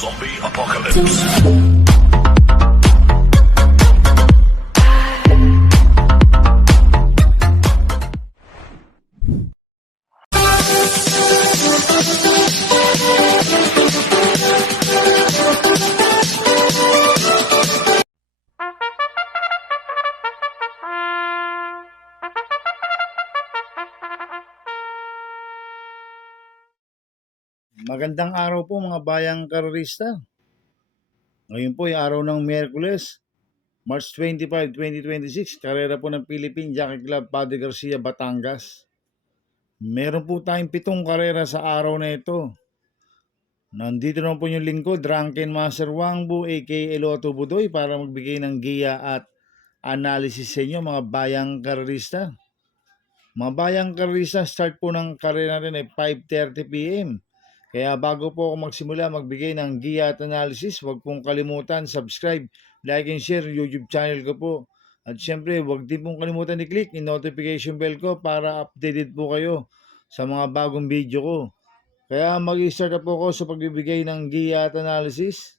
Zombie Apocalypse. Magandang araw po mga bayang karorista. Ngayon po ay araw ng Miyerkules, March 25, 2026, karera po ng Philippine Jockey Club Padre Garcia, Batangas. Meron po tayong 7 karera sa araw na ito. Nandito naman po yung lingkod, Drunken Master Wangbu aka Eloto Budoy para magbigay ng giya at analysis sa inyo mga bayang karorista. Mga bayang karorista, start po ng karera natin ay 5:30 PM. Kaya bago po ako magsimula magbigay ng giya at analysis, huwag pong kalimutan subscribe, like and share YouTube channel ko po. At syempre, huwag din pong kalimutan i-click yung notification bell ko para updated po kayo sa mga bagong video ko. Kaya mag-start na po ako sa pagbibigay ng giya at analysis.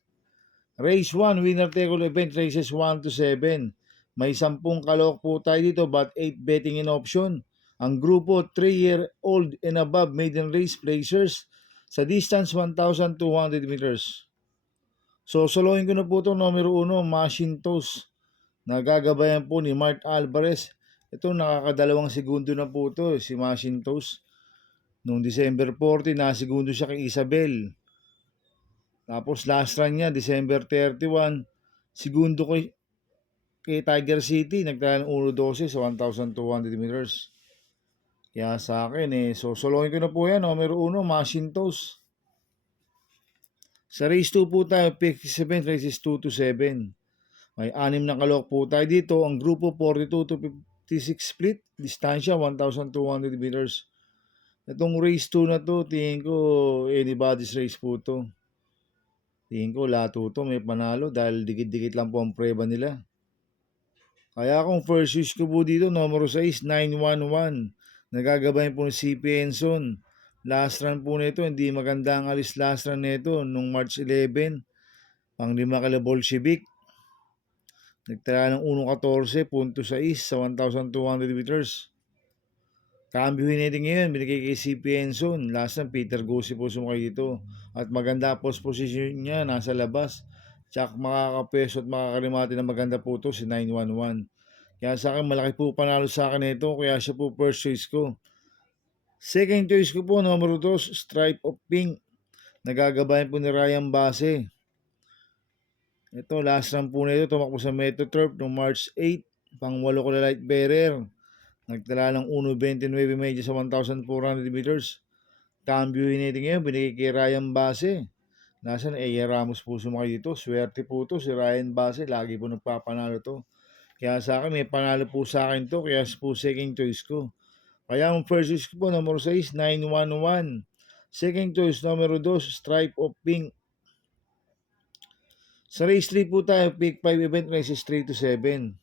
Race 1, winner take all event, races 1 to 7. May 10 kalok po tayo dito but 8 betting in option. Ang grupo 3-year-old and above maiden race placers sa distance 1,200 meters. So, solohin ko na po ito, numero 1, Machine Toast. Nagagabayan po ni Mart Alvarez. Ito, nakakadalawang segundo na po ito, si Machine Toast. Noong December 14, nasigundo siya kay Isabel. Tapos, last run niya, December 31, segundo kay Tiger City. Nagtala ng 1.12 sa 1,200 meters. Kaya sa akin so solohin ko na po yan, numero 1, Machine Toast. Sa race 2 po tayo, pick 7, races 2 to 7. May 6 na kalok po tayo dito. Ang grupo 42 to 56 split, distansya 1,200 meters. Itong race 2 na to, tingin ko anybody's race po to. Tingin ko lahat to may panalo dahil dikit-dikit lang po ang preba nila. Kaya kung first use ko po dito, numero 6, 911. Nagagabayan po ni CP Enson. Last run po nito, hindi maganda ang alis last run nito nung March 11. Pang 5 kila Bolshevik. Nagtala ng 1.14.6 sa 1,200 meters. Kambyuhin natin ngayon, binigay kay CP Enson. Last run, Peter Gossi po sumakay dito. At maganda post position niya, nasa labas. Tsak makakapeso at makakalimati na maganda po ito si 911. Kaya sa akin, malaki po panalo sa akin ito. Kaya siya po first choice ko. Second choice ko po, numero 2, Stripe of Pink. Nagagabayan po ni Ryan Base. Ito, last run po na ito. Tumakbo sa Metro Turf noong March 8. Pang 8 ko na light bearer. Nagtala ng 1.29 medyo sa 1,400 meters. Cambio natin ngayon, binigay kay Ryan Base. Nasaan Eya Ramos po sumakay dito. Swerte po to si Ryan Base. Lagi po nagpapanalo to. Kaya sa akin, may panalo po sa akin to. Kaya po second choice ko. Kaya ang first choice ko po, numero 6, 911. Second choice, numero 2, Stripe of Pink. Sa race 3 po tayo, pick 5 event races 3 to 7.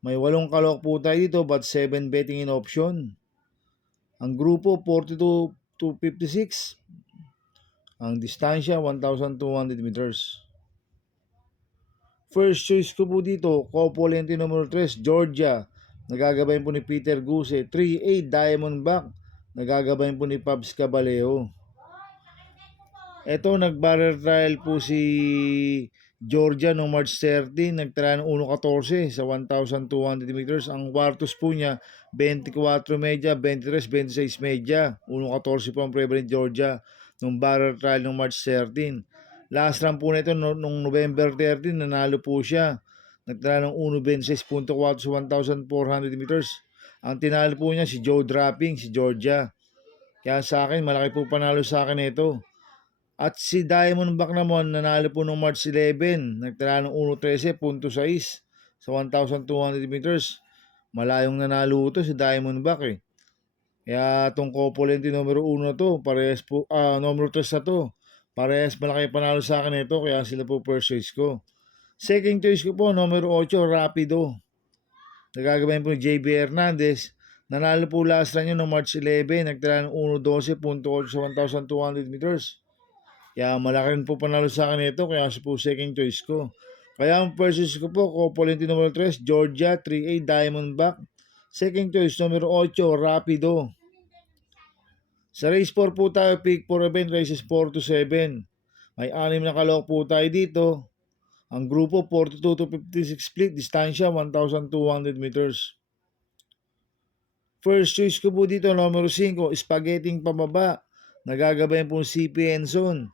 May 8 kalok po tayo dito but 7 betting in option. Ang grupo 42 to 56. Ang distansya 1,200 meters. First choice ko po dito, Copolente numero 3, Georgia. Nagagabayan po ni Peter Guse. 3-8 Diamondback. Nagagabayan po ni Pabs Caballero. Ito, nag-barrel trial po si Georgia noong March 13. Nagtala ng 1.14 sa 1,200 meters. Ang quartos po niya, 24 media, 23, 26 media. 1.14 po ang preba ni Georgia noong barrel trial noong March 13. Last run po nito noong November 13, nanalo po siya. Nagtala ng 1.26.4 sa 1,400 meters. Ang tinalo po niya si Joe Dropping, si Georgia. Kaya sa akin, malaki po panalo sa akin ito. At si Diamondback naman, nanalo po noong March 11. Nagtala ng 1.13.6 sa 1,200 meters. Malayong nanalo ito si Diamondback Kaya itong Copolente numero 1 na to, parehas po, numero 3 na to. Parehas malaki panalo sa akin ito, kaya sila po first choice ko. Second choice ko po, numero 8, Rapido. Nagagabayan po ni JB Hernandez. Nanalo po last run yun noong March 11, nagtala ng 1.12.8 sa 1,200 meters. Kaya malaki rin po panalo sa akin ito, kaya siya po second choice ko. Kaya ang first choice ko po, Copolintino numero 3, Georgia, 3A, Diamondback. Second choice, numero 8, Rapido. Sa race 4 po tayo, pick 4 event, races 4 to 7. May 6 na kalok po tayo dito. Ang grupo 42 to 56 split, distansya 1,200 meters. First choice ko po dito, numero 5, Spaghetting pababa. Nagagabayan po si CP Enson.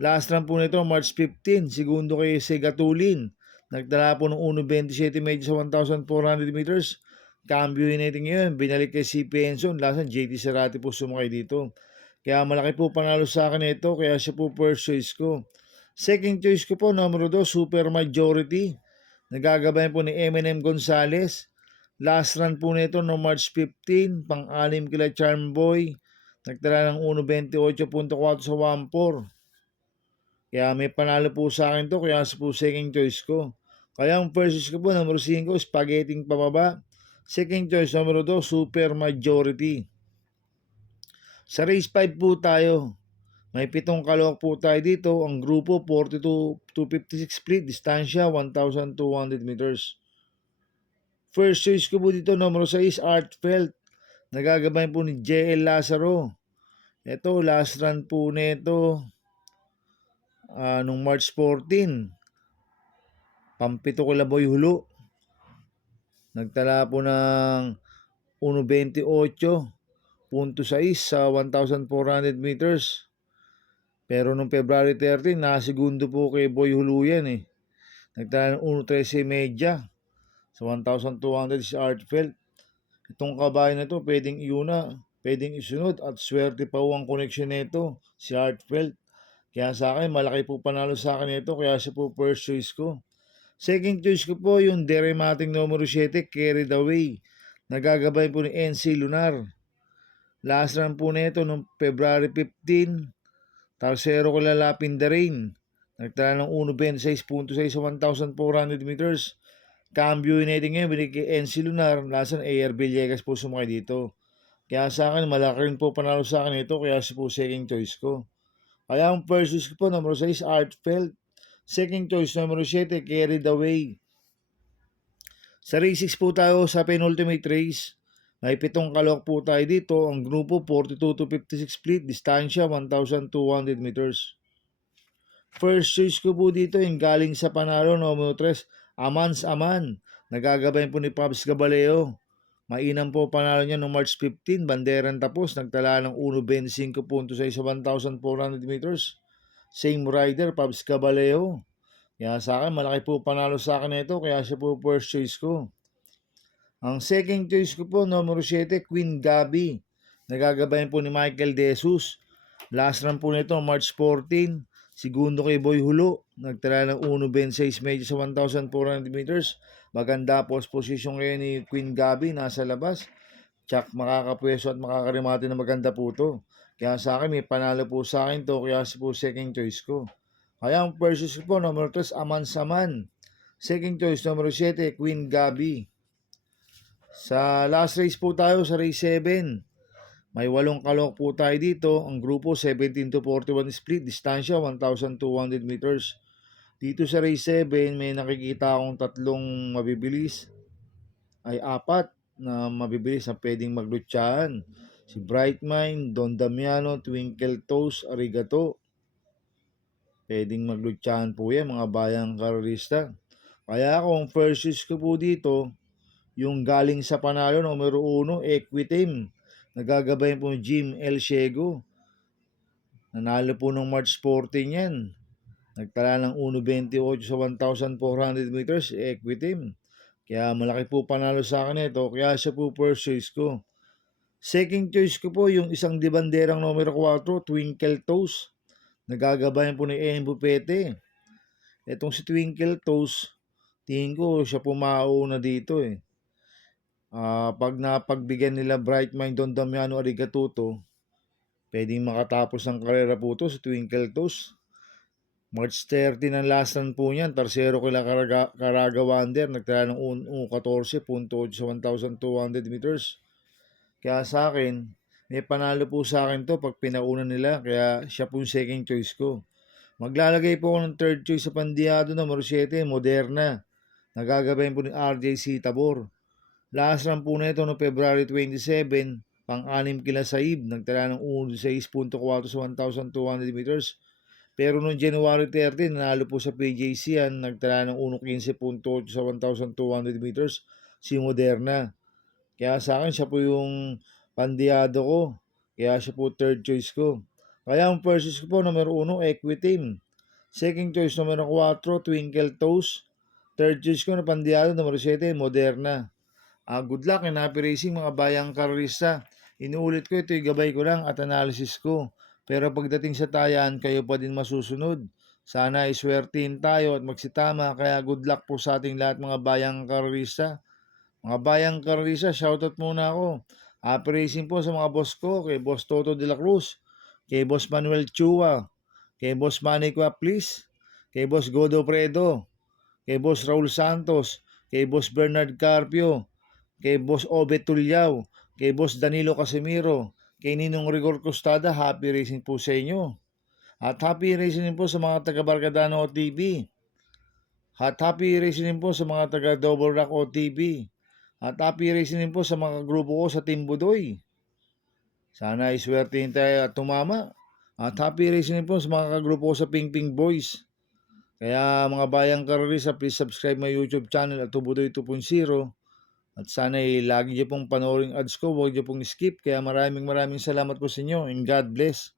Last run po nito, March 15, segundo kay Segatulin. Nagdala po ng 1.27 medyo sa 1,400 meters. Cambio natin ngayon, binalik kay CP Enson. Last run, JT Serrati po sumakay dito. Kaya malaki po panalo sa akin ito, kaya siya po first choice ko. Second choice ko po, numero 2, Super Majority. Nagagabayan po ni Eminem Gonzalez. Last run po nito no March 15, pang-anim kila Charm Boy. Nagtala ng 1.28.4 sa 1.4. Kaya may panalo po sa akin to, kaya sa po second choice ko. Kaya ang first choice ko po, numero 5, Spaghetting pababa. Second choice, numero 2, Super Majority. Sa race 5 po tayo. May 7 kalok po tayo dito. Ang grupo 42 to 56 split, distansya 1,200 meters. First choice ko po dito, numero 6, Artfelt. Nagagabay po ni JL Lazaro. Ito, last run po nito nung March 14. Pampito ko Laboy Hulo. Nagtala po ng 1.28.6 sa 1,400 meters. Pero nung February 13, nakasegundo po kay Boy Hulo yan eh. Nagtala ng 1.13 media sa 1,200 si Artfelt. Itong kabayan na ito, pwedeng iuna, pwedeng isunod at swerte pa ang connection nito, si Artfelt. Kaya sa akin, malaki po panalo sa akin ito, kaya siya po first choice ko. Second choice ko po yung Deremating numero 7, Carried Away. Nagagabay po ni NC Lunar. Last run po nito noong February 15, Tarsero ko lalapin the rain. Nagtala ng 1.26.6 sa 1,400 meters. Cambio natin ngayon, binigay NC Lunar, lasan AR Villegas po sumakay dito. Kaya sa akin, malaki rin po panalo sa akin ito, kaya siya po second choice ko. Kaya ang first choice ko po, number 6, Artfelt. Second choice, number 7, Carried Away. Sa race 6 po tayo sa penultimate race. May 7 kalok po tayo dito. Ang grupo 42 to 56 split, distansya 1,200 meters. First choice ko po dito yung galing sa panalo, numero 3, Amans Aman. Nagagabayan po ni Pops Gabaleo. Mainam po panalo niya noong March 15, banderan tapos, nagtala ng 1.25.6 sa 1,400 meters. Same rider, Pops Gabaleo. Kaya sa akin, malaki po panalo sa akin ito, kaya siya po first choice ko. Ang second choice ko po, numero 7, Queen Gabi. Nagagabayan po ni Michael De Jesus. Last run po nito, March 14, segundo kay Boy Hulo. Nagtala ng 1.26 medyo sa 1,400 meters. Maganda post position ngayon ni Queen Gabi, nasa labas. Tsak makakapweso at makakarimate na maganda po to. Kaya sa akin, may panalo po sa akin to, kaya si po second choice ko. Kaya ang first choice ko po, number 3, Aman Saman. Second choice, number 7, Queen Gabi. Sa last race po tayo, sa race 7. May 8 kalok po tayo dito. Ang grupo 17 to 41 split, distansya 1,200 meters. Dito sa race 7, may nakikita akong 3 mabibilis. Ay 4 na mabibilis na pwedeng maglutsahan. Si Bright Mind, Don Damiano, Twinkle Toes, Arigato. Pwedeng maglutsahan po yan, mga bayang karerista. Kaya kung first choice ko po dito, yung galing sa panalo, numero 1, Equitim. Nagagabayan po Jim El Ciego. Nanalo po nung March 14 yan. Nagtala ng 1.28 sa 1,400 meters, Equitim. Kaya malaki po panalo sa akin ito, kaya siya po first choice ko. Second choice ko po yung isang dibanderang numero 4, Twinkle Toes. Nagagabayan po ni Ian Bupete. Itong si Twinkle Toes, tingin ko siya po mauna dito eh. Pag napagbigyan nila Bright Mind, Don Damiano, Arigatuto, pwedeng makatapos ng karera po ito si Twinkle Toes. March 30 ng last run po niyan, tarsero kila Caraga Wander, nagtala ng 14.8 sa 1,200 meters. Kaya sa akin, may panalo po sa akin to pag pinauna nila, kaya siya po yung second choice ko. Maglalagay po ako ng third choice sa Pandiado numero 7, Moderna. Nagagabayan po ni RJ Tabor. Last run po nito no February 27, pang-anim kila Saib, nagtala ng 16.4 sa 1,200 meters. Pero noong January 30, nanalo po sa PJC yan, nagtala ng 1.15.8 sa 1,200 meters, si Moderna. Kaya sa akin, siya po yung pandiyado ko. Kaya siya po third choice ko. Kaya ang first choice ko po, numero 1, Equitim. Second choice, numero 4, Twinkle Toes. Third choice ko na pandiyado, numero 7, Moderna. Good luck and happy racing mga bayang karista. Inuulit ko, ito'y gabay ko lang at analysis ko. Pero pagdating sa tayan, kayo pa din masusunod. Sana iswertihin tayo at magsitama. Kaya good luck po sa ating lahat mga bayang karista. Mga bayang karisa, shoutout muna ako. Happy racing po sa mga boss ko, kay Boss Toto de la Cruz, kay Boss Manuel Chua, kay Boss Manny Quaplis, kay Boss Godo Predo, kay Boss Raul Santos, kay Boss Bernard Carpio, kay Boss Obet Tulyao, kay Boss Danilo Casimiro, kay Ninong Rigor Costada, happy racing po sa inyo. At happy racing din po sa mga taga Barcadano OTV. At happy racing din po sa mga taga Double Rock OTV. At happy racing din po sa mga grupo ko sa Team Budoy. Sana iswertihin tayo at tumama. At happy racing din po sa mga kagrupo ko sa Ping Ping Boys. Kaya mga bayang karorisa, please subscribe my YouTube channel at Budoy 2.0. At sana lagi niyo pong panoorin ads ko, huwag niyo pong skip. Kaya maraming salamat po sa inyo and God bless.